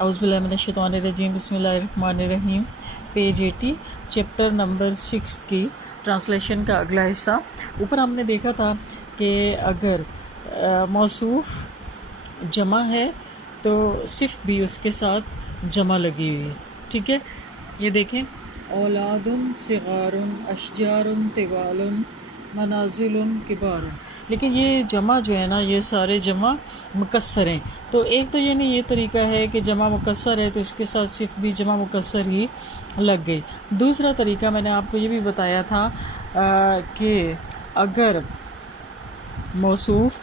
औज़ुबिल्लाहि मिनश्शैतानिर्रजीम बिस्मिल्लाहिर्रहमानिर्रहीम। Page 80 chapter number 6 की translation का अगला हिस्सा। ऊपर हमने देखा था कि अगर मौसूफ जमा है तो सिफ्त भी उसके साथ जमा लगी हुई है। ठीक है, ये देखें, औलादुन सिगारुन अशजारुन तिवालुन मनाजिलुन किबारुन। लेकिन ये जमा जो है ना, ये सारे जमा मुकस्सर हैं। तो एक तो ये नहीं, ये तरीका है कि जमा मुकस्सर है तो इसके साथ सिर्फ भी जमा मुकस्सर ही लग गई। दूसरा तरीका मैंने आपको ये भी बताया था कि अगर मौसूफ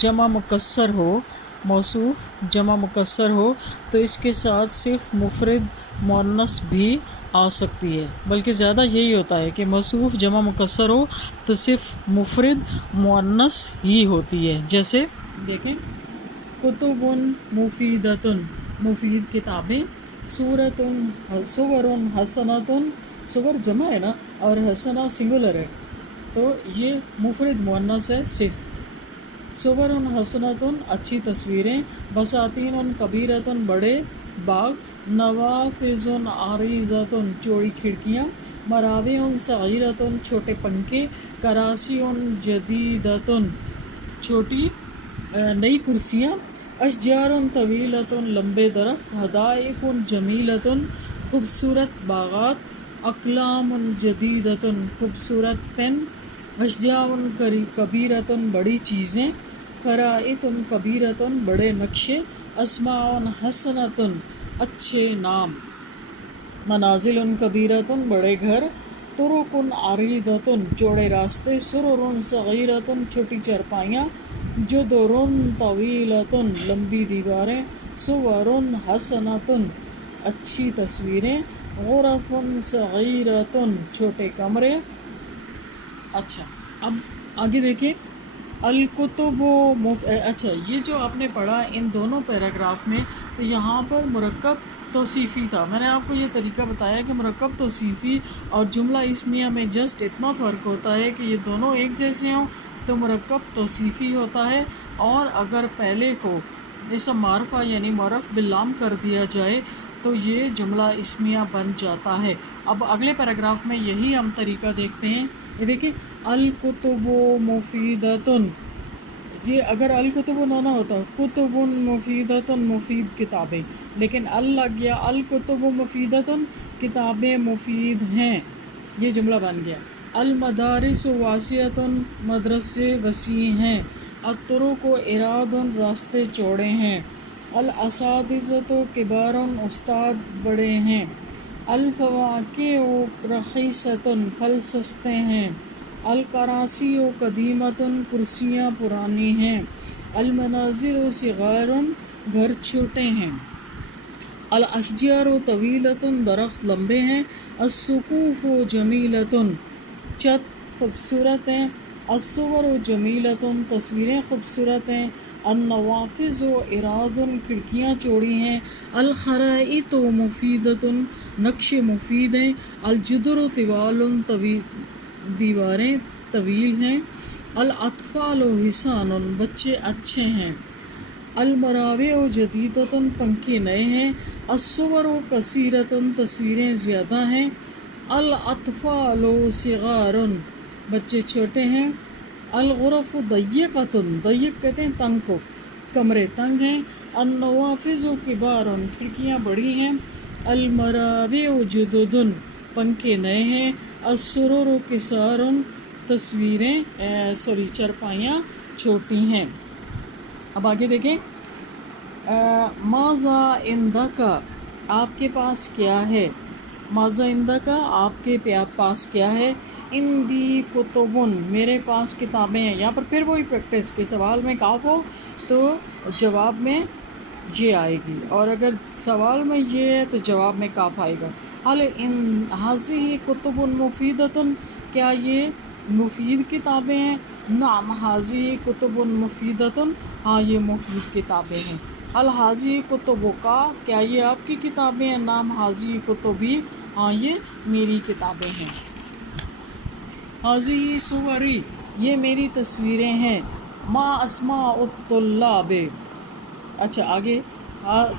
जमा मुकस्सर हो, मौसूफ जमा मुकस्सर हो तो इसके साथ सिर्फ मुफरद मुअन्नस भी आ सकती है। बल्कि ज़्यादा यही होता है कि मौसूफ जमा मुकस्सर हो तो सिर्फ मुफरद मुअन्नस ही होती है। जैसे देखें, कुतुबुन मुफीदतुन, मुफीद किताबें, सूरतुन सुवरुन हसनतुन, सुवर जमा है ना और हसना सिंगुलर है तो ये मुफरद मुअन्नस है सिर्फ। सुवरुन हसनतुन अच्छी तस्वीरें, बसातीनुन कबीरतुन बड़े बाग, नवाफिजुन आरीज़तुन चौड़ी खिड़कियाँ, मरावियुन सगीरतुन छोटे पंखे, करासियुन जदीदतुन छोटी नई कुर्सियाँ, अशजारुन तवीलतुन लंबे दरख्त, हदाइकुन जमीलतुन खूबसूरत बागात, अकलामुन जदीदतुन खूबसूरत पेन, अशजाउन कबीरतुन बड़ी चीज़ें, खराइतुन कबीरतुन बड़े नक्शे, अस्माउन हसनतुन अच्छे नाम, मनाजिलुन कबीरतुन बड़े घर, तुरुकुन आरीदतुन चौड़े रास्ते, सुरुरुन सगीरतुन छोटी चरपाइयाँ, जुदुरुन तवीलतुन लंबी दीवारें, सुवरुन हसनतुन अच्छी तस्वीरें, गुरफुन सगीरतुन छोटे कमरे। अच्छा, अब आगे देखें, अच्छा, ये जो आपने पढ़ा इन दोनों पैराग्राफ में, तो यहाँ पर मुरक्कब तौसीफ़ी था। मैंने आपको ये तरीका बताया कि मुरक्कब तौसीफ़ी और जुमला इस्मिया में जस्ट इतना फ़र्क होता है कि ये दोनों एक जैसे हों तो मुरक्कब तौसीफ़ी होता है, और अगर पहले को इसम मारफा यानी मरफ बिल्लाम कर दिया जाए तो ये जुमला इस्मिया बन जाता है। अब अगले पैराग्राफ में यही हम तरीका देखते हैं। ये देखिए, अल कुतुबु मुफीदतुन, ये अगर अल कुतुबु ना होता, कुतुबुन मुफीदतुन मुफीद किताबें, लेकिन अल लग गया, अल कुतुबु मुफीदतुन किताबें मुफीद हैं, ये जुमला बन गया। अल मदारिस वासियतुन मदरसे वसी हैं, अतुरुकु इरादुन रास्ते चौड़े हैं, अल असातिज़तु किबारुन उस्ताद बड़े हैं, अल फवाकिउ रखीसतुन फल सस्ते हैं, अल करासियो कदीमतुन कुर्सियाँ पुरानी हैं, अल मनाजिरु सिगारुन घर छोटे हैं, अल अशजारु तवीलतुन दरख्त लंबे हैं, अस्सुकूफु जमीलतुन छत खूबसूरत हैं, अस्सुवरु जमीलतुन तस्वीरें खूबसूरत हैं, अन्नवाफिज़ु इरादुन खिड़कियाँ चौड़ी हैं, अल खराइतु मुफीदतुन नक्शे मुफीद हैं, अल जुदुरु तिवालुन दीवारें तवील हैं, अल अतफालु हिसानुन बच्चे अच्छे हैं, अल मराविउ जदीदतुन पंखे नए हैं, अस्सुवरु कसीरतुन तस्वीरें ज़्यादा हैं, अल अतफालु सिगारुन बच्चे छोटे हैं, अल गुरफ़ु दय्यक़तुन, दय्यक कहते हैं तंग को, कमरे तंग हैं, अन नवाफिज़ु किबारुन खिड़कियाँ बड़ी हैं, अल मराविउ जुदुदुन पंखे नए हैं, अस्सुरुरु किसारुन तस्वीरें चरपाइयाँ छोटी हैं। अब आगे देखें, माज़ा इंदका आपके पास क्या है, माज़ा इंदका आपके पास क्या है, इंदी कुतुबुन मेरे पास किताबें हैं। यहाँ पर फिर वही प्रैक्टिस कि सवाल में काफ हो तो जवाब में ये आएगी, और अगर सवाल में ये है तो जवाब में काफ आएगा। हल इन हाज़ी कुतुबुन मुफीदतुन क्या ये मुफीद किताबें हैं, नाम हाज़ी कुतुबुन मुफीदतुन हाँ ये मुफीद किताबें हैं। हल हाज़ी कुतुबुका क्या ये आपकी किताबें हैं, नाम हाज़ी कुतुबी हाँ ये मेरी किताबें हैं। हाज़ी सुवरी ये मेरी तस्वीरें हैं, मा अस्मा उत्तुल्लाबे। अच्छा आगे,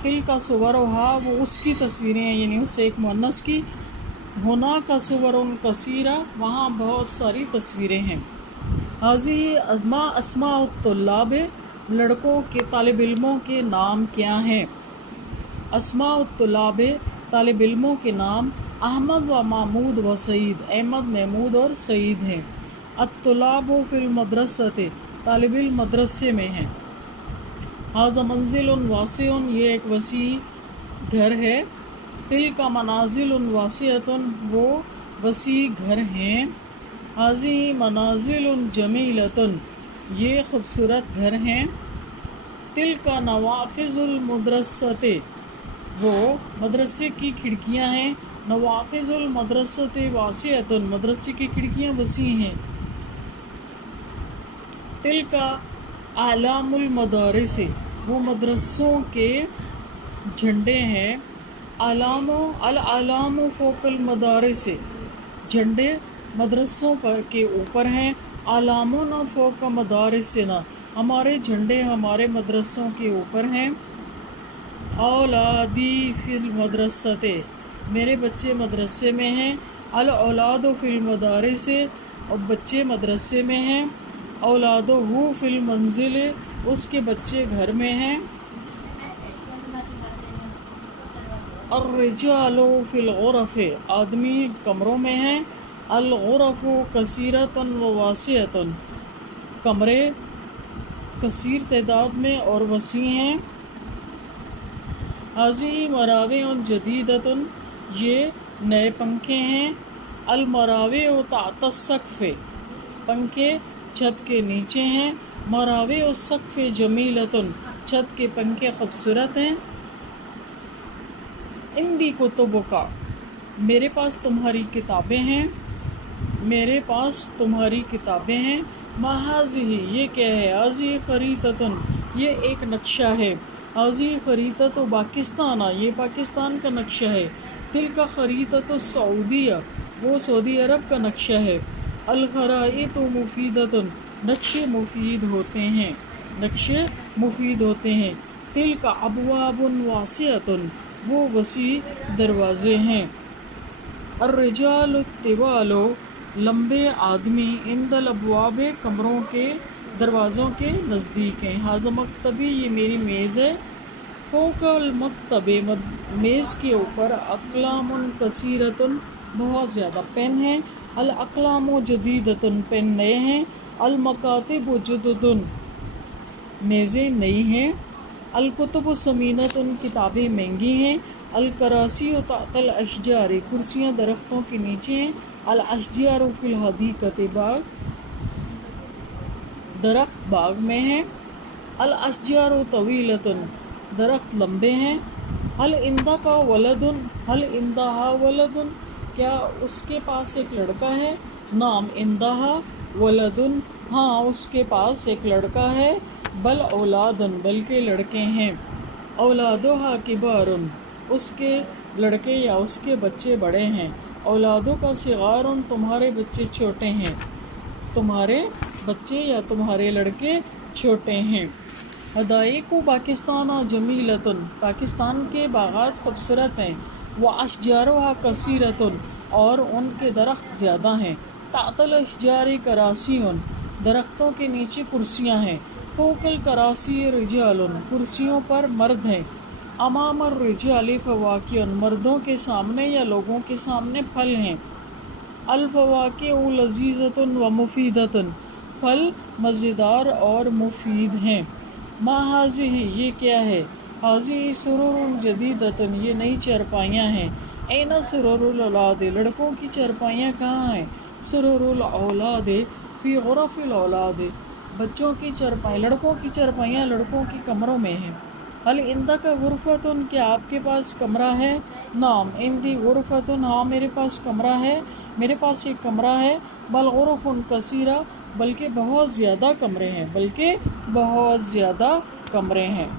तिल का सुवरहा वो उसकी तस्वीरें हैं, यानी उससे एक मुअन्नस की। होना का सुवरुन कसीरा वहाँ बहुत सारी तस्वीरें हैं। हाजी अस्मा तुल्लाब लड़कों के तालिब इल्मों के नाम क्या हैं। अस्मा तुल्लाब तालिब इल्मों के नाम अहमद व महमूद व सईद, अहमद महमूद और सईद हैं। अत्तुलाबु फिल मदरसते तालिब इल्म मदरसे में हैं। हाज़ा मंजिलुन वासिउन ये एक वसी घर है। तिल का मनाजिलुन वासियतुन वो वसी घर हैं। हाज़ी मनाजिलुन जमीलतुन ये खूबसूरत घर हैं। तिल का नवाफिजुल मदरसते वो मदरसे की खिड़कियां हैं। नवाफिजुल मदरसते वासियतुन मदरसे की खिड़कियां वसी हैं। तिल का आलामुल मदारिस वो मदरसों के झंडे हैं। आलामो फ़ोकल मदारिस झंडे मदरसों पर के ऊपर हैं। आलामुना फ़ोक मदारिसना हमारे झंडे हमारे मदरसों के ऊपर हैं। औलादी फिल मदरसते मेरे बच्चे मदरसे में हैं। अल औलादो फिल मदारिस और बच्चे मदरसे में हैं। औलादो हु फिल मंजिल उसके बच्चे घर में हैं। अर्रिजालो फिल गुरफ़े आदमी कमरों में हैं। अल गुरफ़ु कसीरतन व वासियतन कमरे कसीर तादाद में और वसी हैं। हाज़ी मरावे जदीदतन ये नए पंखे हैं। अल मरावे तात सक्फ़े पंखे छत के नीचे हैं। मरावे और सक्फ़ जमीलतन छत के पंखे खूबसूरत हैं। इंदी कुतुब का मेरे पास तुम्हारी किताबें हैं। मेरे पास तुम्हारी किताबें हैं। माहाज़ी ये क्या है। हाज़ी ख़रीततन ये एक नक्शा है। हाज़ी ख़रीतत पाकिस्तान ये पाकिस्तान का नक्शा है। तिल का ख़रीतत सऊदिया वो सऊदी अरब का नक्शा है। अल ख़राइत मुफीदतन नक्शे मुफीद होते हैं। नक्शे मुफीद होते हैं। तिल का अबवाबुन वासियतुन वो वसी दरवाज़े हैं। अर्रिजाल तिवालो लंबे आदमी इंदल अबवाब कमरों के दरवाज़ों के नज़दीक हैं। हाज़ा मकतबी ये मेरी मेज़ है। फ़ोकल मकतबे मेज़ के ऊपर अक़लामुन कसीरतुन बहुत ज़्यादा पेन हैं। अल अक़लामु जदीदतुन पेन नए हैं। अल मकातिबु जुदुदुन मेज़ें नई हैं। अल कुतुबु समीनतुन किताबें महंगी हैं। अल करासी तातल अशजार कुर्सियाँ दरख्तों के नीचे हैं। अल अशजार फिल हदीक़त बाग दरख्त बाग में हैं। अल अशजार तवीलतुन दरख्त लंबे हैं। हल इंदा का वलदुन हल इंदाहा वलदुन क्या उसके पास एक लड़का है। नाम इंदाहा वलदुन हाँ उसके पास एक लड़का है। बल औलादन बल्कि लड़के हैं। औलादोहा किबारुन उसके लड़के या उसके बच्चे बड़े हैं। औलादों का सिगारुन तुम्हारे बच्चे छोटे हैं। तुम्हारे बच्चे या तुम्हारे लड़के छोटे हैं। हदाइक़ु पाकिस्तान जमीलतुन पाकिस्तान के बागात खूबसूरत हैं। व अशजारुहा कसीरतुन और उनके दरख्त ज़्यादा हैं। तातल अशजारी करासीउन दरख्तों के नीचे कुर्सियाँ हैं। फ़ोकल करासी रिजालुन कुर्सियों पर मर्द हैं। अमामर रिजाली फ़वाकियुन मर्दों के सामने या लोगों के सामने फल हैं। अल फ़वाकिउ लज़ीज़तुन व मुफ़ीदतुन फल मज़ेदार और मुफीद हैं। मा हाज़िही ये क्या है। हाज़ी सुरूरुन जदीदतुन ये नई चारपाइयाँ हैं। ऐना सुरूरुल औलाद लड़कों की चारपाइयाँ कहाँ हैं। सुरूरुल औलाद फ़ी गुरफ़िल औलाद बच्चों की चारपाई लड़कों की चारपाइयाँ लड़कों की कमरों में हैं। हल इंदा का गुरफ़तुन क्या आपके पास कमरा है। नाम इंदी गुरफ़तुन हाँ मेरे पास कमरा है। मेरे पास एक कमरा है। बल गुरफ़ुन कसीरा बल्कि बहुत ज़्यादा कमरे हैं। बल्कि बहुत ज़्यादा कमरे हैं।